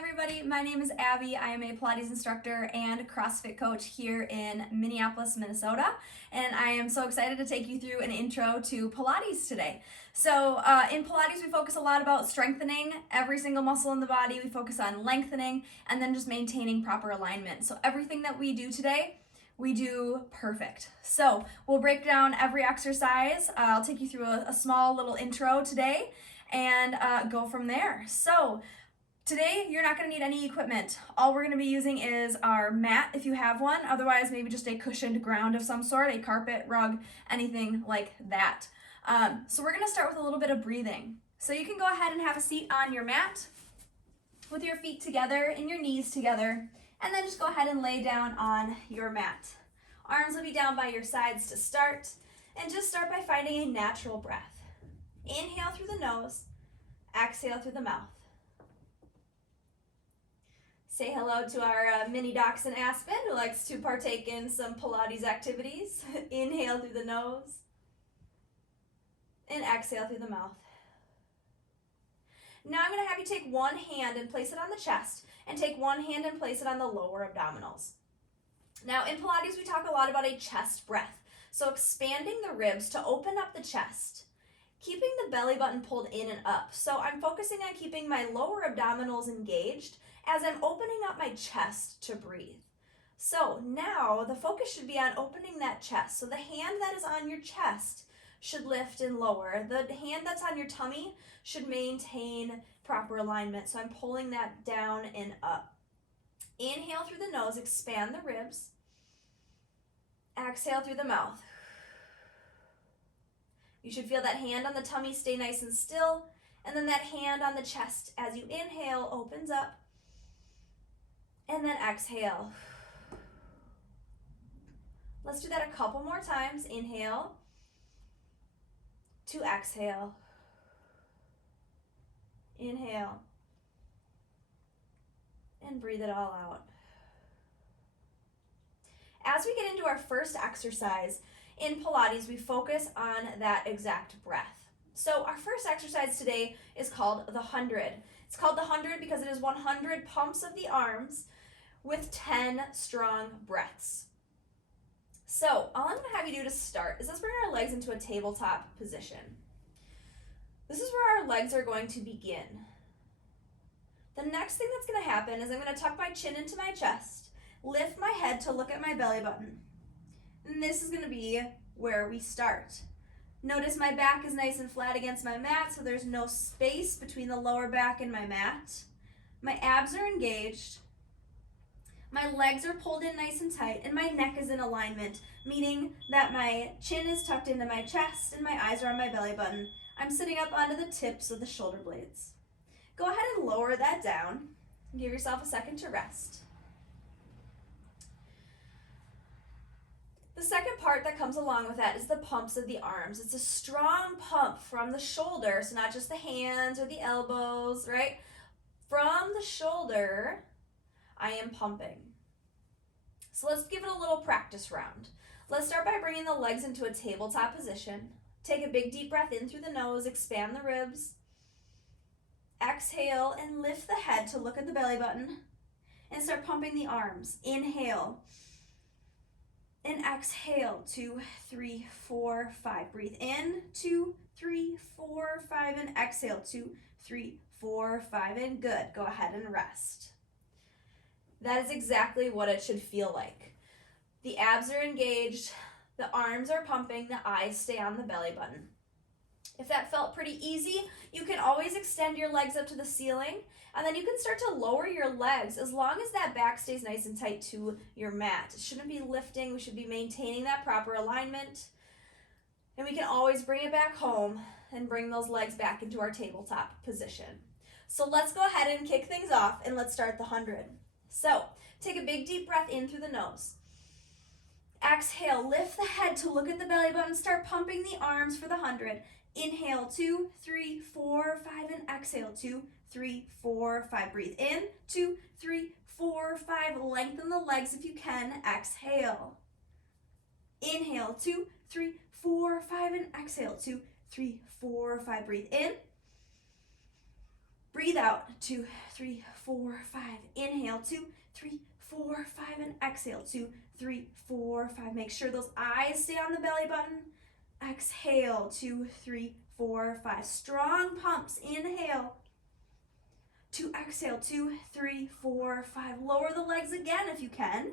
everybody, my name is Abby. I am a Pilates instructor and CrossFit coach here in Minneapolis, Minnesota, and I am so excited to take you through an intro to Pilates today. So in Pilates, we focus a lot about strengthening every single muscle in the body. We focus on lengthening and then just maintaining proper alignment. So everything that we do today, we do perfect. So we'll break down every exercise. I'll take you through a small little intro today and go from there. So today, you're not going to need any equipment. All we're going to be using is our mat if you have one, otherwise maybe just a cushioned ground of some sort, a carpet, rug, anything like that. So we're going to start with a little bit of breathing. So you can go ahead and have a seat on your mat with your feet together and your knees together, and then just go ahead and lay down on your mat. Arms will be down by your sides to start, and just start by finding a natural breath. Inhale through the nose, exhale through the mouth. Say hello to our mini dachshund Aspen, who likes to partake in some Pilates activities. Inhale through the nose and exhale through the mouth. Now I'm going to have you take one hand and place it on the chest and take one hand and place it on the lower abdominals. Now in Pilates we talk a lot about a chest breath. So expanding the ribs to open up the chest, keeping the belly button pulled in and up. So I'm focusing on keeping my lower abdominals engaged as I'm opening up my chest to breathe. So now the focus should be on opening that chest. So the hand that is on your chest should lift and lower. The hand that's on your tummy should maintain proper alignment. So I'm pulling that down and up. Inhale through the nose, expand the ribs. Exhale through the mouth. You should feel that hand on the tummy stay nice and still, and then that hand on the chest as you inhale opens up. And then exhale. Let's do that a couple more times. Inhale to exhale. Inhale. And breathe it all out. As we get into our first exercise in Pilates, we focus on that exact breath. So our first exercise today is called the 100. It's called the 100 because it is 100 pumps of the arms with 10 strong breaths. So all I'm going to have you do to start is let's bring our legs into a tabletop position. This is where our legs are going to begin. The next thing that's going to happen is I'm going to tuck my chin into my chest, lift my head to look at my belly button. And this is going to be where we start. Notice my back is nice and flat against my mat, so there's no space between the lower back and my mat. My abs are engaged. My legs are pulled in nice and tight, and my neck is in alignment, meaning that my chin is tucked into my chest and my eyes are on my belly button. I'm sitting up onto the tips of the shoulder blades. Go ahead and lower that down. Give yourself a second to rest. The second part that comes along with that is the pumps of the arms. It's a strong pump from the shoulder, so not just the hands or the elbows, right? From the shoulder, I am pumping. So let's give it a little practice round. Let's start by bringing the legs into a tabletop position. Take a big deep breath in through the nose, expand the ribs. Exhale and lift the head to look at the belly button and start pumping the arms. Inhale and exhale. 2, 3, 4, 5. Breathe in. 2, 3, 4, 5 and exhale. 2, 3, 4, 5 and good. Go ahead and rest. That is exactly what it should feel like. The abs are engaged, the arms are pumping, the eyes stay on the belly button. If that felt pretty easy, you can always extend your legs up to the ceiling, and then you can start to lower your legs as long as that back stays nice and tight to your mat. It shouldn't be lifting, we should be maintaining that proper alignment, and we can always bring it back home and bring those legs back into our tabletop position. So let's go ahead and kick things off, and let's start the 100. So take a big deep breath in through the nose. Exhale, lift the head to look at the belly button, start pumping the arms for the 100. Inhale, 2, 3, 4, 5, and exhale, 2, 3, 4, 5. Breathe in, 2, 3, 4, 5. Lengthen the legs if you can. Exhale. Inhale, 2, 3, 4, 5, and exhale, 2, 3, 4, 5. Breathe in. Breathe out, 2, 3, 4, 5. Inhale, 2, 3, 4, 5, and exhale, 2, 3, 4, 5. Make sure those eyes stay on the belly button. Exhale, 2, 3, 4, 5. Strong pumps. Inhale. To exhale, 2, 3, 4, 5. Lower the legs again if you can.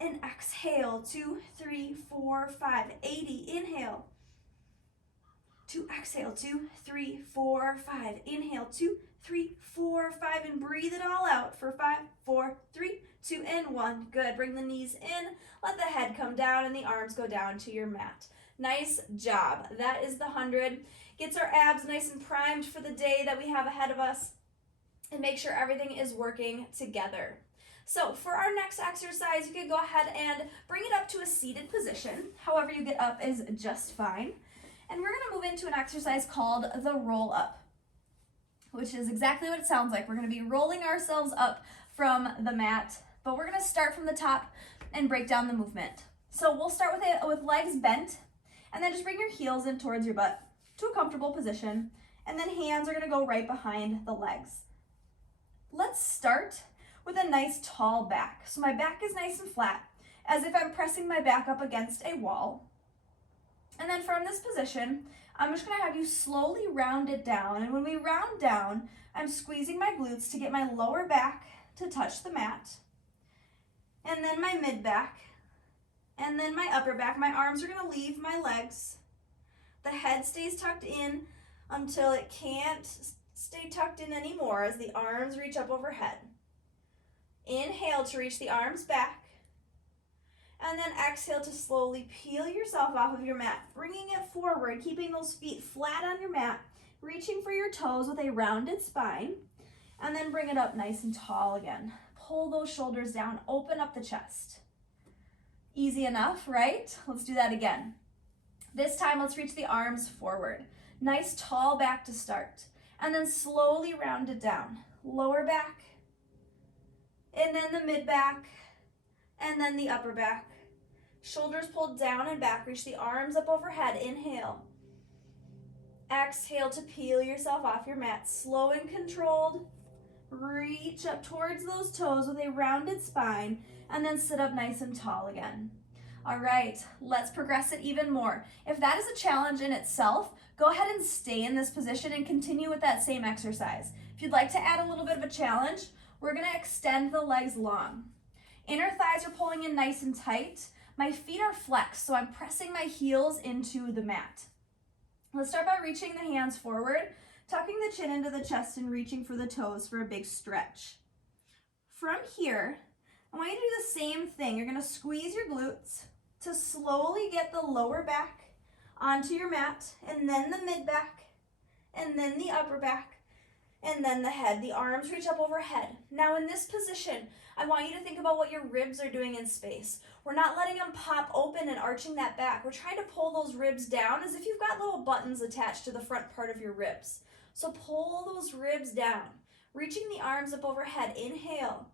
And exhale, 2, 3, 4, 5. 80. Inhale. To exhale, 2, 3, 4, 5. Inhale, 2, 3, 4, 5. And breathe it all out for 5, 4, 3, 2, and 1. Good. Bring the knees in. Let the head come down and the arms go down to your mat. Nice job. That is the 100. Gets our abs nice and primed for the day that we have ahead of us. And make sure everything is working together. So for our next exercise, you can go ahead and bring it up to a seated position. However you get up is just fine. And we're going to move into an exercise called the roll up, which is exactly what it sounds like. We're going to be rolling ourselves up from the mat, but we're going to start from the top and break down the movement. So we'll start with legs bent, and then just bring your heels in towards your butt to a comfortable position, and then hands are going to go right behind the legs. Let's start with a nice tall back. So my back is nice and flat, as if I'm pressing my back up against a wall. And then from this position, I'm just going to have you slowly round it down. And when we round down, I'm squeezing my glutes to get my lower back to touch the mat. And then my mid back. And then my upper back. My arms are going to leave my legs. The head stays tucked in until it can't stay tucked in anymore as the arms reach up overhead. Inhale to reach the arms back. And then exhale to slowly peel yourself off of your mat, bringing it forward, keeping those feet flat on your mat, reaching for your toes with a rounded spine, and then bring it up nice and tall again. Pull those shoulders down, open up the chest. Easy enough, right? Let's do that again. This time, let's reach the arms forward. Nice tall back to start, and then slowly round it down. Lower back, and then the mid back, and then the upper back. Shoulders pulled down and back. Reach the arms up overhead. Inhale. Exhale to peel yourself off your mat. Slow and controlled. Reach up towards those toes with a rounded spine, and then sit up nice and tall again. All right, let's progress it even more. If that is a challenge in itself, go ahead and stay in this position and continue with that same exercise. If you'd like to add a little bit of a challenge, we're going to extend the legs long. Inner thighs are pulling in nice and tight. My feet are flexed, so I'm pressing my heels into the mat. Let's start by reaching the hands forward, tucking the chin into the chest and reaching for the toes for a big stretch. From here, I want you to do the same thing. You're going to squeeze your glutes to slowly get the lower back onto your mat, and then the mid back, and then the upper back, and then the head. The arms reach up overhead. Now in this position, I want you to think about what your ribs are doing in space. We're not letting them pop open and arching that back. We're trying to pull those ribs down as if you've got little buttons attached to the front part of your ribs. So pull those ribs down, reaching the arms up overhead. Inhale.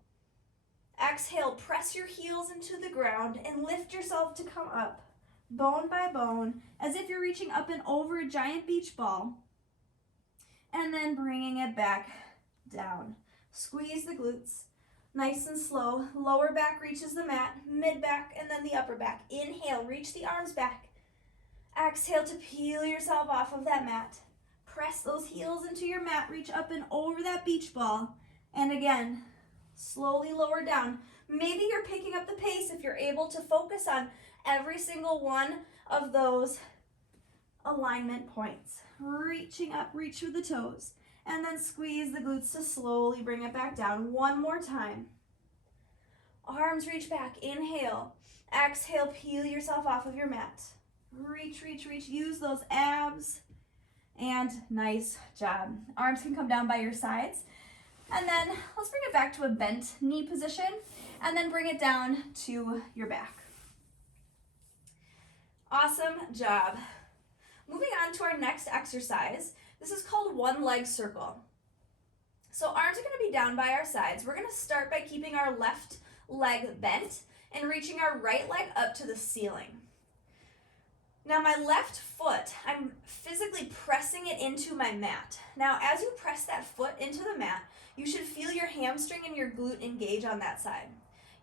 Exhale, press your heels into the ground and lift yourself to come up, bone by bone, as if you're reaching up and over a giant beach ball. And then bringing it back down. Squeeze the glutes. Nice and slow. Lower back reaches the mat, mid back, and then the upper back. Inhale, reach the arms back. Exhale to peel yourself off of that mat. Press those heels into your mat, reach up and over that beach ball. And again, slowly lower down. Maybe you're picking up the pace if you're able to focus on every single one of those alignment points. Reaching up, reach for the toes. And then squeeze the glutes to slowly bring it back down. One more time. Arms reach back. Inhale. Exhale, peel yourself off of your mat. Reach, reach, reach. Use those abs. And nice job. Arms can come down by your sides. And then let's bring it back to a bent knee position. And then bring it down to your back. Awesome job. Moving on to our next exercise. This is called one leg circle. So arms are going to be down by our sides. We're going to start by keeping our left leg bent and reaching our right leg up to the ceiling. Now my left foot, I'm physically pressing it into my mat. Now as you press that foot into the mat, you should feel your hamstring and your glute engage on that side.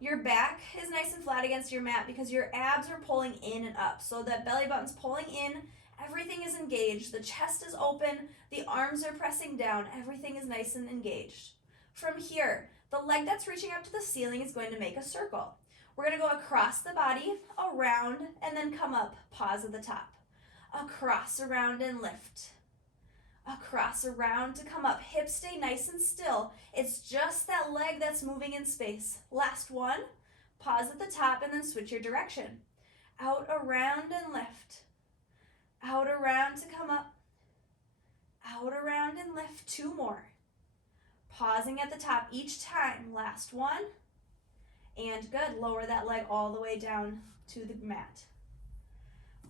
Your back is nice and flat against your mat because your abs are pulling in and up. So that belly button's pulling in, everything is engaged, the chest is open, the arms are pressing down, everything is nice and engaged. From here, the leg that's reaching up to the ceiling is going to make a circle. We're going to go across the body, around, and then come up, pause at the top. Across, around, and lift. Across, around to come up. Hips stay nice and still. It's just that leg that's moving in space. Last one, pause at the top and then switch your direction. Out, around, and lift. Out, around to come up. Out, around, and lift. 2 more. Pausing at the top each time. Last one. And good. Lower that leg all the way down to the mat.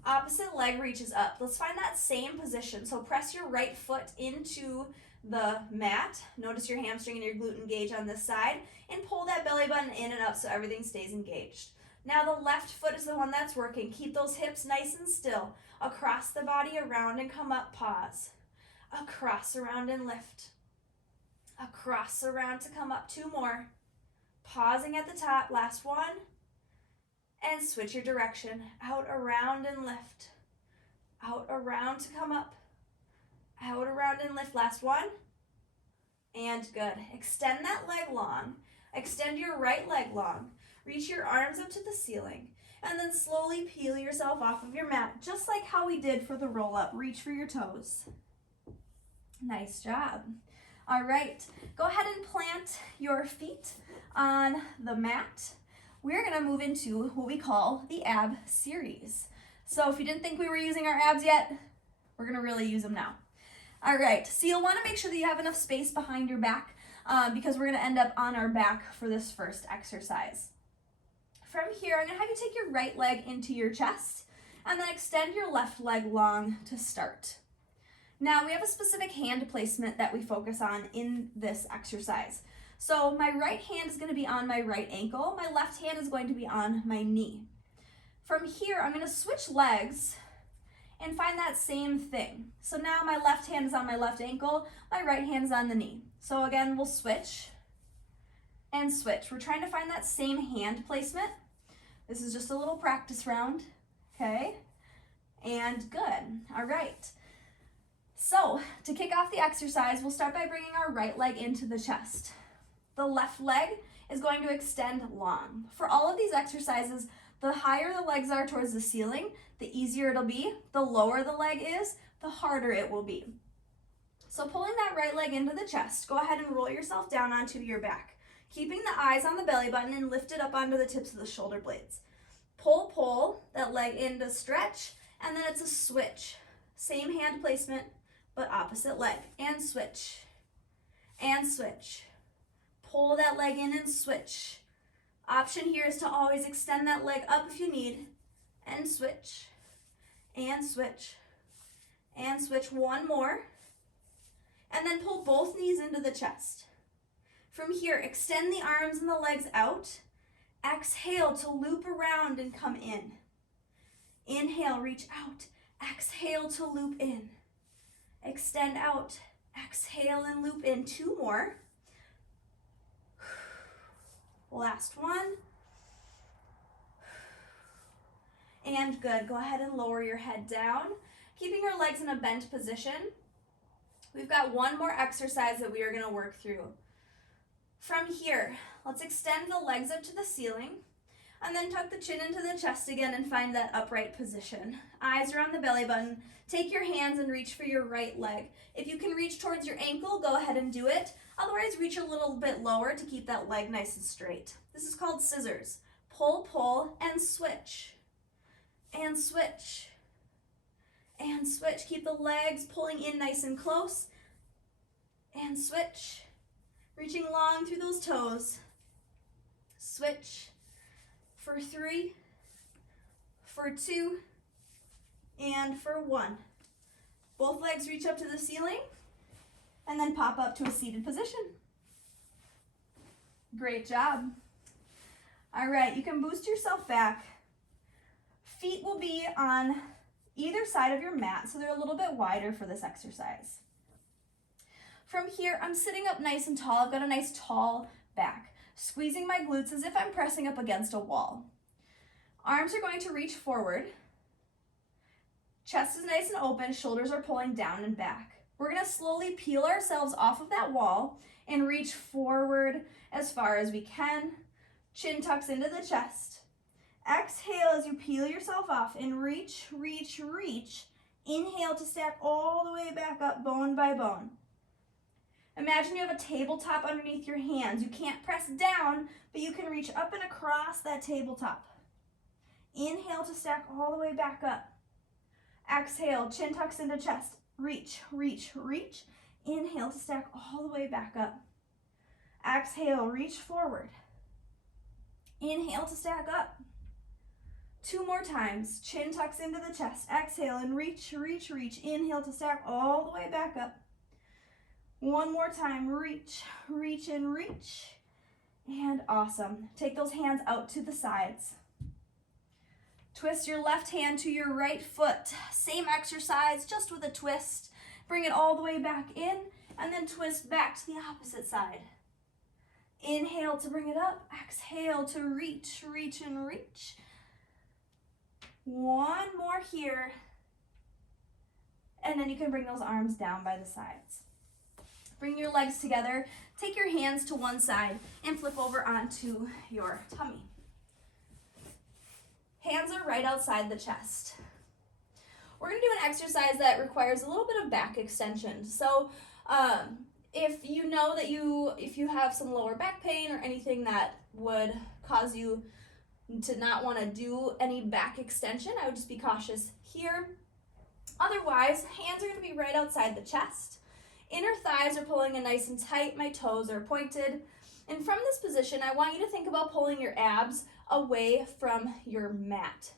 Opposite leg reaches up. Let's find that same position. So press your right foot into the mat. Notice your hamstring and your glute engage on this side. And pull that belly button in and up so everything stays engaged. Now the left foot is the one that's working. Keep those hips nice and still. Across the body, around, and come up. Pause. Across, around, and lift. Across, around to come up. 2 more. Pausing at the top, last one, and switch your direction. Out, around, and lift. Out, around to come up. Out, around, and lift. Last one, and good. Extend that leg long. Extend your right leg long. Reach your arms up to the ceiling, and then slowly peel yourself off of your mat, just like how we did for the roll-up. Reach for your toes. Nice job. All right, go ahead and plant your feet on the mat. We're gonna move into what we call the ab series. So if you didn't think we were using our abs yet, we're gonna really use them now. All right, so you'll wanna make sure that you have enough space behind your back because we're gonna end up on our back for this first exercise. From here, I'm gonna have you take your right leg into your chest and then extend your left leg long to start. Now we have a specific hand placement that we focus on in this exercise. So my right hand is going to be on my right ankle. My left hand is going to be on my knee. From here, I'm going to switch legs and find that same thing. So now my left hand is on my left ankle, my right hand is on the knee. So again, we'll switch and switch. We're trying to find that same hand placement. This is just a little practice round, okay? And good, all right. So to kick off the exercise, we'll start by bringing our right leg into the chest. The left leg is going to extend long. For all of these exercises, the higher the legs are towards the ceiling, the easier it'll be. The lower the leg is, the harder it will be. So pulling that right leg into the chest, go ahead and roll yourself down onto your back, keeping the eyes on the belly button and lift it up onto the tips of the shoulder blades. Pull that leg in to stretch, and then it's a switch. Same hand placement, but opposite leg, and switch, and switch. Pull that leg in and switch. Option here is to always extend that leg up if you need, and switch, and switch, and switch. 1 more, and then pull both knees into the chest. From here, extend the arms and the legs out. Exhale to loop around and come in. Inhale, reach out. Exhale to loop in. Extend out. Exhale and loop in. 2 more. Last one. And good. Go ahead and lower your head down, keeping your legs in a bent position. We've got 1 more exercise that we are going to work through. From here, let's extend the legs up to the ceiling, and then tuck the chin into the chest again and find that upright position. Eyes are on the belly button. Take your hands and reach for your right leg. If you can reach towards your ankle, go ahead and do it. Otherwise, reach a little bit lower to keep that leg nice and straight. This is called scissors. Pull, and switch. And switch. And switch. Keep the legs pulling in nice and close. And switch. Reaching long through those toes. Switch. For 3, for 2, and for 1. Both legs reach up to the ceiling, and then pop up to a seated position. Great job. All right, you can boost yourself back. Feet will be on either side of your mat so they're a little bit wider for this exercise. From here, I'm sitting up nice and tall. I've got a nice tall back, squeezing my glutes as if I'm pressing up against a wall. Arms are going to reach forward. Chest is nice and open, shoulders are pulling down and back. We're going to slowly peel ourselves off of that wall and reach forward as far as we can. Chin tucks into the chest. Exhale as you peel yourself off and reach, reach, reach. Inhale to stack all the way back up, bone by bone. Imagine you have a tabletop underneath your hands. You can't press down, but you can reach up and across that tabletop. Inhale to stack all the way back up. Exhale, chin tucks into chest. Reach, reach, reach. Inhale to stack all the way back up. Exhale, reach forward. Inhale to stack up. 2 more times. Chin tucks into the chest. Exhale and reach, reach, reach. Inhale to stack all the way back up. 1 more time. Reach, reach, and reach. And awesome. Take those hands out to the sides. Twist your left hand to your right foot. Same exercise, just with a twist. Bring it all the way back in, and then twist back to the opposite side. Inhale to bring it up. Exhale to reach, reach, and reach. 1 more here. And then you can bring those arms down by the sides. Bring your legs together. Take your hands to one side and flip over onto your tummy. Hands are right outside the chest. We're going to do an exercise that requires a little bit of back extension. So if you know that if you have some lower back pain or anything that would cause you to not want to do any back extension, I would just be cautious here. Otherwise, hands are going to be right outside the chest. Inner thighs are pulling in nice and tight. My toes are pointed. And from this position, I want you to think about pulling your abs away from your mat.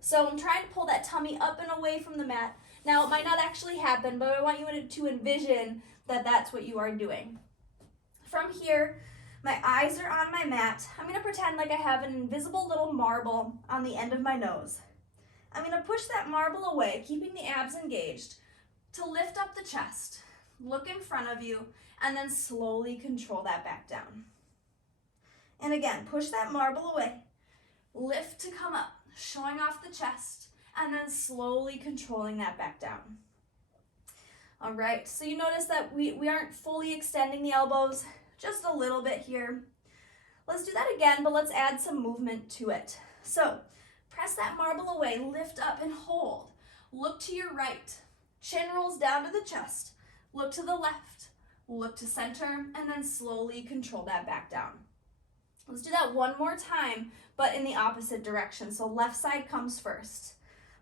So I'm trying to pull that tummy up and away from the mat. Now, it might not actually happen, but I want you to envision that that's what you are doing. From here, my eyes are on my mat. I'm going to pretend like I have an invisible little marble on the end of my nose. I'm going to push that marble away, keeping the abs engaged, to lift up the chest. Look in front of you, and then slowly control that back down. And again, push that marble away. Lift to come up, showing off the chest, and then slowly controlling that back down. All right, so you notice that we aren't fully extending the elbows, just a little bit here. Let's do that again, but let's add some movement to it. So press that marble away, lift up and hold. Look to your right, chin rolls down to the chest. Look to the left, look to center, and then slowly control that back down. Let's do that one more time, but in the opposite direction. So left side comes first.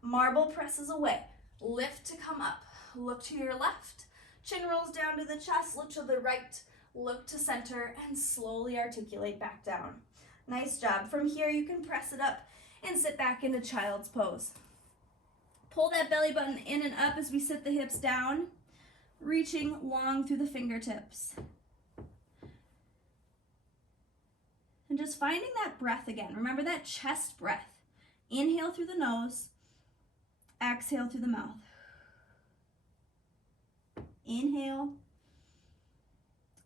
Marble presses away. Lift to come up. Look to your left. Chin rolls down to the chest. Look to the right. Look to center and slowly articulate back down. Nice job. From here, you can press it up and sit back into child's pose. Pull that belly button in and up as we sit the hips down, reaching long through the fingertips. And just finding that breath again. Remember that chest breath. Inhale through the nose, exhale through the mouth. Inhale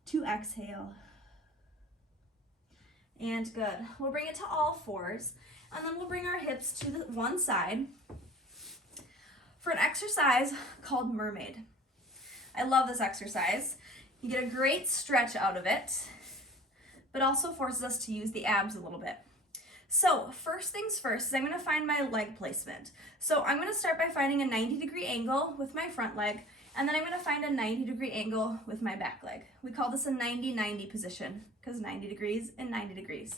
to exhale. And good. We'll bring it to all fours, and then we'll bring our hips to the one side for an exercise called mermaid. I love this exercise. You get a great stretch out of it, but also forces us to use the abs a little bit. So first things first is I'm going to find my leg placement. So I'm going to start by finding a 90-degree angle with my front leg, and then I'm going to find a 90-degree angle with my back leg. We call this a 90-90 position because 90 degrees and 90 degrees.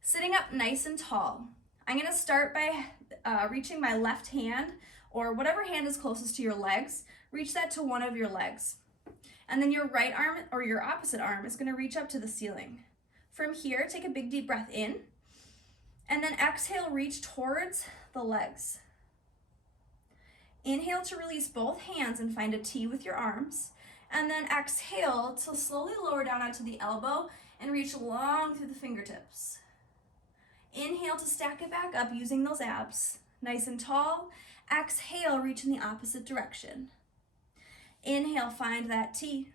Sitting up nice and tall, I'm going to start by reaching my left hand, or whatever hand is closest to your legs, reach that to one of your legs. And then your right arm or your opposite arm is going to reach up to the ceiling. From here, take a big deep breath in, and then exhale, reach towards the legs. Inhale to release both hands and find a T with your arms, and then exhale to slowly lower down onto the elbow and reach long through the fingertips. Inhale to stack it back up using those abs. nice and tall. Exhale, reach in the opposite direction. Inhale, find that T.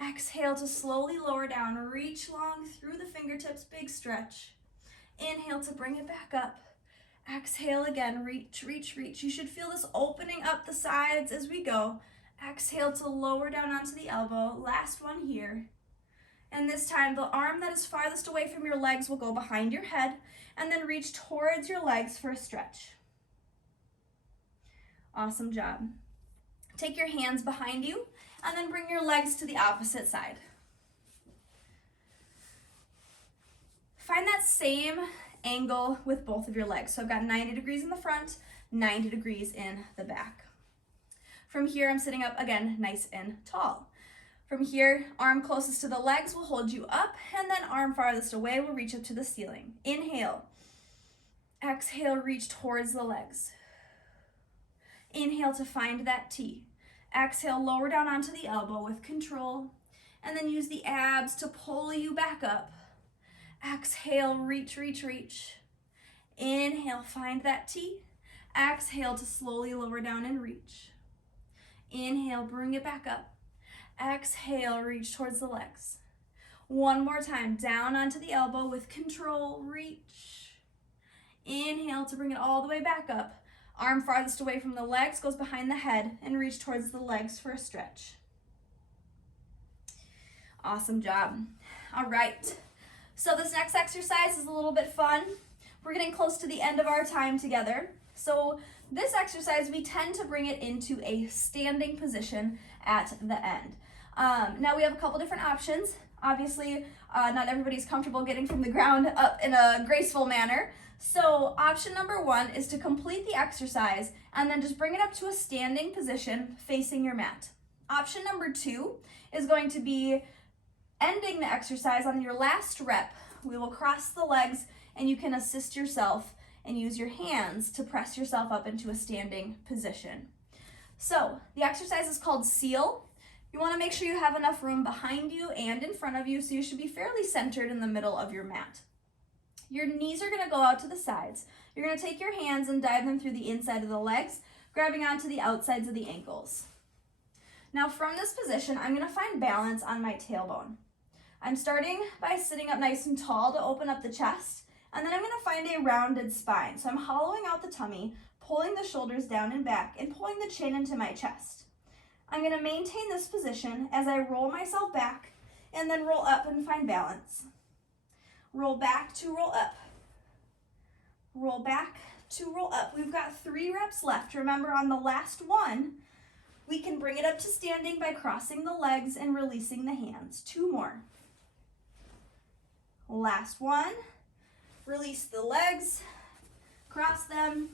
Exhale to slowly lower down, reach long through the fingertips, big stretch. Inhale to bring it back up. Exhale again, reach, reach, reach. You should feel this opening up the sides as we go. Exhale to lower down onto the elbow. Last one here. And this time, the arm that is farthest away from your legs will go behind your head and then reach towards your legs for a stretch. Awesome job. Take your hands behind you and then bring your legs to the opposite side. Find that same angle with both of your legs. So I've got 90 degrees in the front, 90 degrees in the back. From here, I'm sitting up again, nice and tall. From here, arm closest to the legs will hold you up, and then arm farthest away will reach up to the ceiling. Inhale. Exhale, reach towards the legs. Inhale to find that T. Exhale, lower down onto the elbow with control, and then use the abs to pull you back up. Exhale, reach, reach, reach. Inhale, find that T. Exhale to slowly lower down and reach. Inhale, bring it back up. Exhale, reach towards the legs. One more time, down onto the elbow with control, reach. Inhale to bring it all the way back up. Arm farthest away from the legs goes behind the head and reach towards the legs for a stretch. Awesome job. All right, so this next exercise is a little bit fun. We're getting close to the end of our time together. So this exercise, we tend to bring it into a standing position at the end. Now we have a couple different options. Obviously, not everybody's comfortable getting from the ground up in a graceful manner. So option number one is to complete the exercise and then just bring it up to a standing position facing your mat. Option number two is going to be ending the exercise on your last rep. We will cross the legs and you can assist yourself and use your hands to press yourself up into a standing position. So the exercise is called Seal. You want to make sure you have enough room behind you and in front of you, so you should be fairly centered in the middle of your mat. Your knees are going to go out to the sides. You're going to take your hands and dive them through the inside of the legs, grabbing onto the outsides of the ankles. Now from this position, I'm going to find balance on my tailbone. I'm starting by sitting up nice and tall to open up the chest, and then I'm going to find a rounded spine. So I'm hollowing out the tummy, pulling the shoulders down and back, and pulling the chin into my chest. I'm going to maintain this position as I roll myself back and then roll up and find balance. Roll back to roll up. Roll back to roll up. We've got 3 reps left. Remember, on the last one, we can bring it up to standing by crossing the legs and releasing the hands. 2 more. Last one. Release the legs, cross them,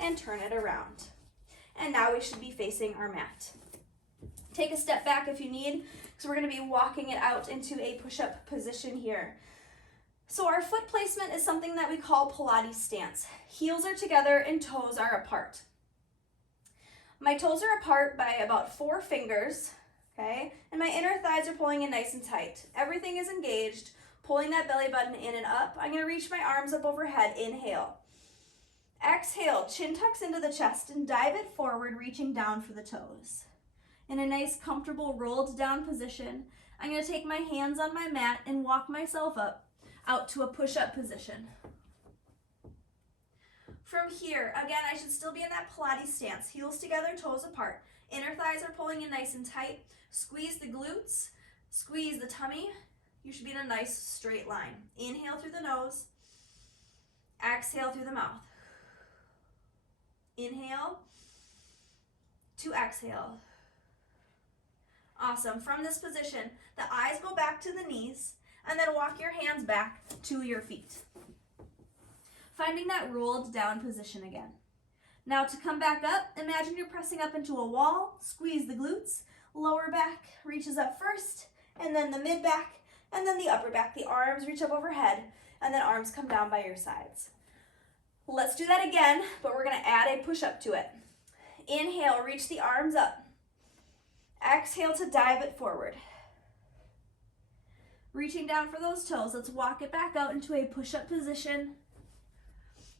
and turn it around. And now we should be facing our mat. Take a step back if you need, because we're going to be walking it out into a push-up position here. So our foot placement is something that we call Pilates stance. Heels are together and toes are apart. My toes are apart by about 4 fingers, okay? And my inner thighs are pulling in nice and tight. Everything is engaged, pulling that belly button in and up. I'm going to reach my arms up overhead. Inhale. Exhale, chin tucks into the chest and dive it forward, reaching down for the toes. In a nice, comfortable, rolled down position, I'm going to take my hands on my mat and walk myself up out to a push-up position. From here, again, I should still be in that Pilates stance. Heels together, toes apart. Inner thighs are pulling in nice and tight. Squeeze the glutes, squeeze the tummy. You should be in a nice straight line. Inhale through the nose. Exhale through the mouth. Inhale to exhale. Awesome. From this position, the eyes go back to the knees, and then walk your hands back to your feet. Finding that rolled down position again. Now to come back up, imagine you're pressing up into a wall, squeeze the glutes, lower back reaches up first, and then the mid back, and then the upper back. The arms reach up overhead, and then arms come down by your sides. Let's do that again, but we're gonna add a push-up to it. Inhale, reach the arms up. Exhale to dive it forward. Reaching down for those toes, let's walk it back out into a push-up position.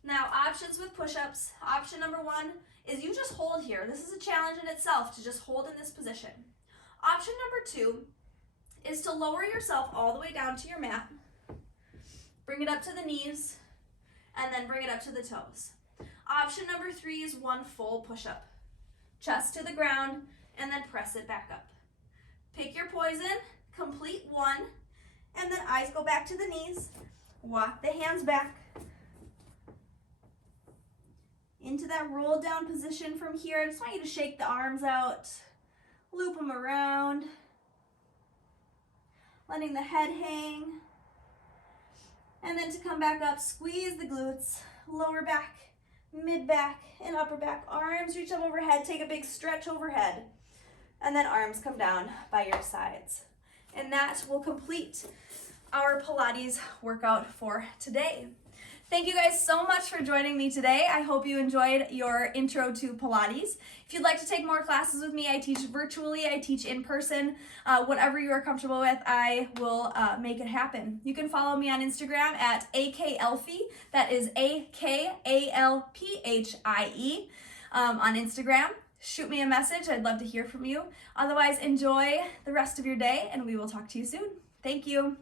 Now, options with push-ups. Option number 1 is you just hold here. This is a challenge in itself to just hold in this position. Option number 2 is to lower yourself all the way down to your mat. Bring it up to the knees, and then bring it up to the toes. Option number 3 is 1 full push-up. Chest to the ground, and then press it back up. Pick your poison, complete 1, and then eyes go back to the knees. Walk the hands back into that roll down position from here. I just want you to shake the arms out, loop them around, letting the head hang. And then to come back up, squeeze the glutes, lower back, mid back, and upper back. Arms reach up overhead, take a big stretch overhead. And then arms come down by your sides. And that will complete our Pilates workout for today. Thank you guys so much for joining me today. I hope you enjoyed your intro to Pilates. If you'd like to take more classes with me, I teach virtually, I teach in person. Whatever you are comfortable with, I will make it happen. You can follow me on Instagram at AKALPHIE. That is AKALPHIE on Instagram. Shoot me a message. I'd love to hear from you. Otherwise, enjoy the rest of your day, and we will talk to you soon. Thank you.